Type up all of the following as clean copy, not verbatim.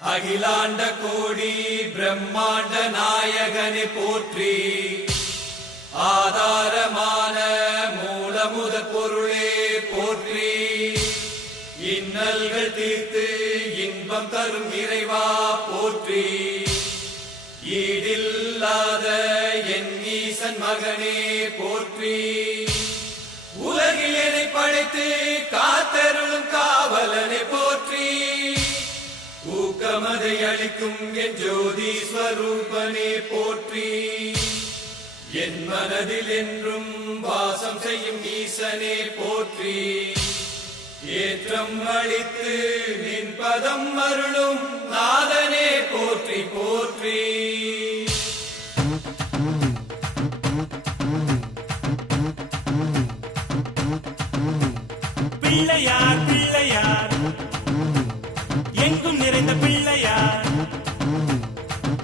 அகிலாண்ட கோடி பிரம்மாண்ட நாயகனை போற்றி, ஆதாரமான மூலமுத பொருளே போற்றி, இன்னல்கள் தீர்த்து இன்பம் தரும் இறைவா போற்றி, ஈடில்லாத என் ஈசன் மகனே போற்றி, உலகில் என்னை படைத்து காத்தருளும் காவலனை போற்றி, ஊக்கமதை அளிக்கும் என் ஜோதி ஸ்வரூபனே போற்றி, என் மனதில் என்றும் வாசம் செய்யும் ஈசனே போற்றி, ஏற்றம் அளித்து நின் பதம் அருளும் நாதனே போற்றி போற்றி. பிள்ளையார் பிள்ளையார் எங்கும் நிறைந்த பிள்ளையார்,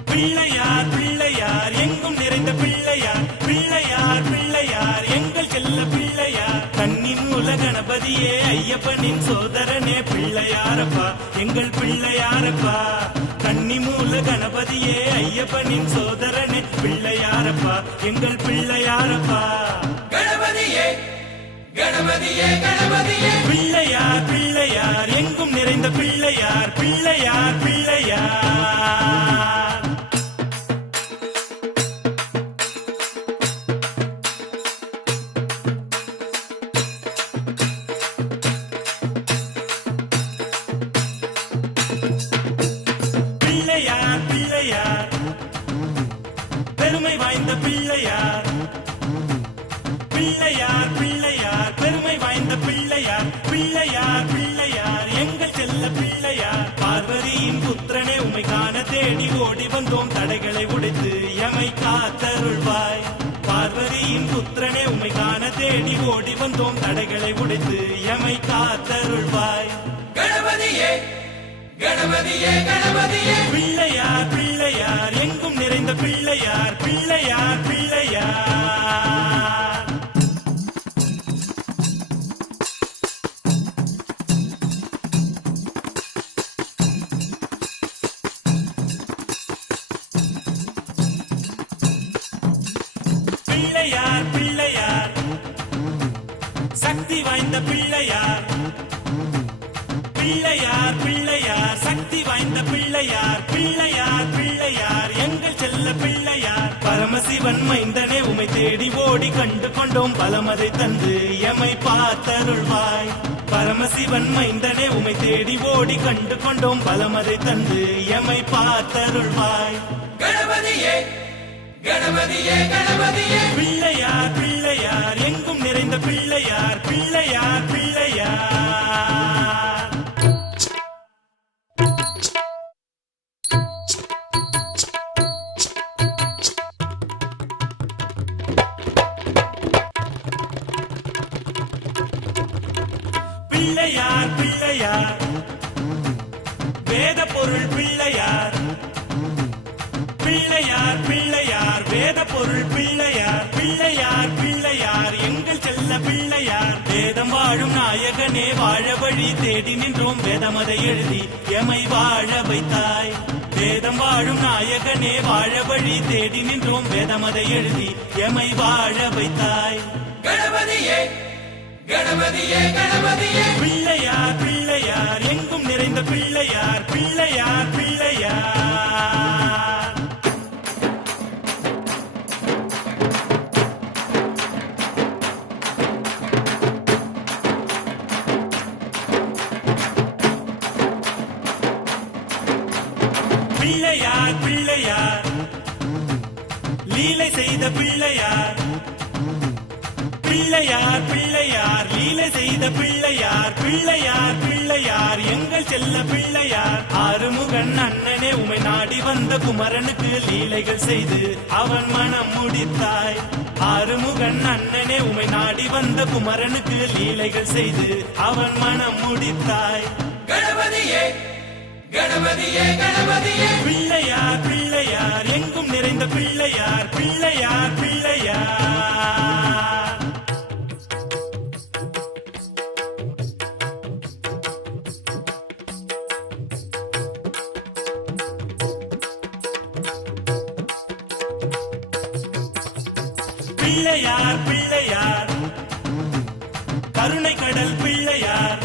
பிள்ளையார் பிள்ளையார் எங்கும் நிறைந்த பிள்ளையார், பிள்ளையார் பிள்ளையார் எங்கள் செல்ல பிள்ளையார், கண்ணின் மூல கணபதியே ஐயப்பனின் சோதரனே பிள்ளையாரப்பா எங்கள் பிள்ளையாரப்பா, கன்னி மூல கணபதியே ஐயப்பனின் சோதரனே பிள்ளையாரப்பா எங்கள் பிள்ளையாரப்பா, கணபதியே கணபதியே கணபதியே, பிள்ளையார் பிள்ளையார் எங்கும் நிறைந்த பிள்ளையார், பிள்ளையார் பிள்ளையார். பிள்ளையார் பிள்ளையார் பெருமை வாய்ந்த பிள்ளையார், பிள்ளையார் பிள்ளையார் பெருமை வாய்ந்த பிள்ளையார், பிள்ளையார் பிள்ளையார் எங்கள் செல்ல பிள்ளையார், பார்வதியின் புத்திரனே உமை காண தேடி ஓடி வந்தோம் தடைகளை உடைத்து எமை காத்தருள்வாய், பார்வதியின் புத்திரனே உமை காண தேடி ஓடி வந்தோம் தடைகளை உடைத்து எமை காத்தருள்வாய், கணபதியே கணபதியே கணபதியே, பிள்ளையார் பிள்ளையார் எங்கும் நிறைந்த பிள்ளையார், பிள்ளையார் பிள்ளையார். பிள்ளையார் பிள்ளையார் சக்தி வாய்ந்த பிள்ளையார், பிள்ளையார் பிள்ளையார் சக்தி வாய்ந்த பிள்ளையார், பிள்ளையார் பிள்ளையார் எங்கள் செல்ல பிள்ளையார், பரமசிவன் மைந்தனே உமை தேடி ஓடி கண்டு கொண்டோம் பலமதை தந்து எமை பார்த்தருள்வாய், பரமசிவன் மைந்தனே உமை தேடி ஓடி கண்டு கொண்டோம் பலமதை தந்து எமை பார்த்தருள்வாய், கணபதியே கணபதியே கணபதியே, பிள்ளையார் பிள்ளையார் எங்கும் நிறைந்த பிள்ளையார், பிள்ளையார் பிள்ளையார். பிள்ளையார் பிள்ளையார் வேத பொருள் பிள்ளையார், பிள்ளையார் பிள்ளையார் வேத பொருள் பிள்ளையார், பிள்ளையார் பிள்ளையார் எங்கள் செல்ல பிள்ளையார், வேதம் வாழும் நாயகனே வாழ வழி தேடி நின்றோம் வேதமதை எழுதி எமை வாழ வைத்தாய், வேதம் வாழும் நாயகனே வாழ வழி தேடி நின்றோம் வேதமதை எழுதி எமை வாழ வைத்தாய், கணபதியே கணபதியே கணபதியே, பிள்ளையார் பிள்ளையார் எங்கும் நிறைந்த பிள்ளையார், பிள்ளையார் பிள்ளையார். பிள்ளையார் பிள்ளையார் லீலை செய்த பிள்ளையார், பிள்ளையார் பிள்ளையார் லீலை செய்த பிள்ளையார், பிள்ளையார் பிள்ளையார் எங்கள் செல்ல பிள்ளையார், ஆறுமுகன் அண்ணனே உமை நாடி வந்த குமரனுக்கு லீலைகள் செய்து அவன் மனம் முடித்தாய், ஆறுமுகன் அண்ணனே உமை நாடி வந்த குமரனுக்கு லீலைகள் செய்து அவன் மனம் முடித்தாய், கணபதியே கணபதியே கணபதியே, பிள்ளையார் பிள்ளையார் எங்கும் நிறைந்த பிள்ளையார், பிள்ளையார் பிள்ளையார். பிள்ளையார் பிள்ளையார் கருணை கடல் பிள்ளையார்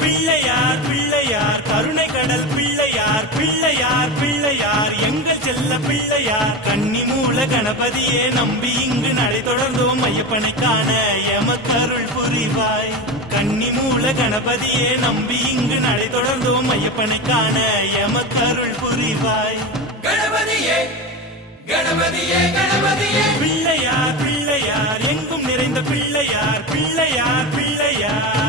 பிள்ளையார் பிள்ளையார் கருணை கடல் பிள்ளையார் பிள்ளையார் பிள்ளையார் எங்கள் செல்ல பிள்ளையார் கன்னி மூல கணபதியே நம்பி இங்கு நடை தொடர்ந்தோம் ஐயப்பனை காண எமக்கருள் புரிவாய் கன்னி மூல கணபதியே நம்பி இங்கு நடை தொடர்ந்தோம் ஐயப்பனை காண எமக்கருள் புரிவாய் கணபதியே கணபதியே கணபதியே பிள்ளையார் பிள்ளையார் எங்கும் நிறைந்த பிள்ளையார் பிள்ளையார் பிள்ளையார்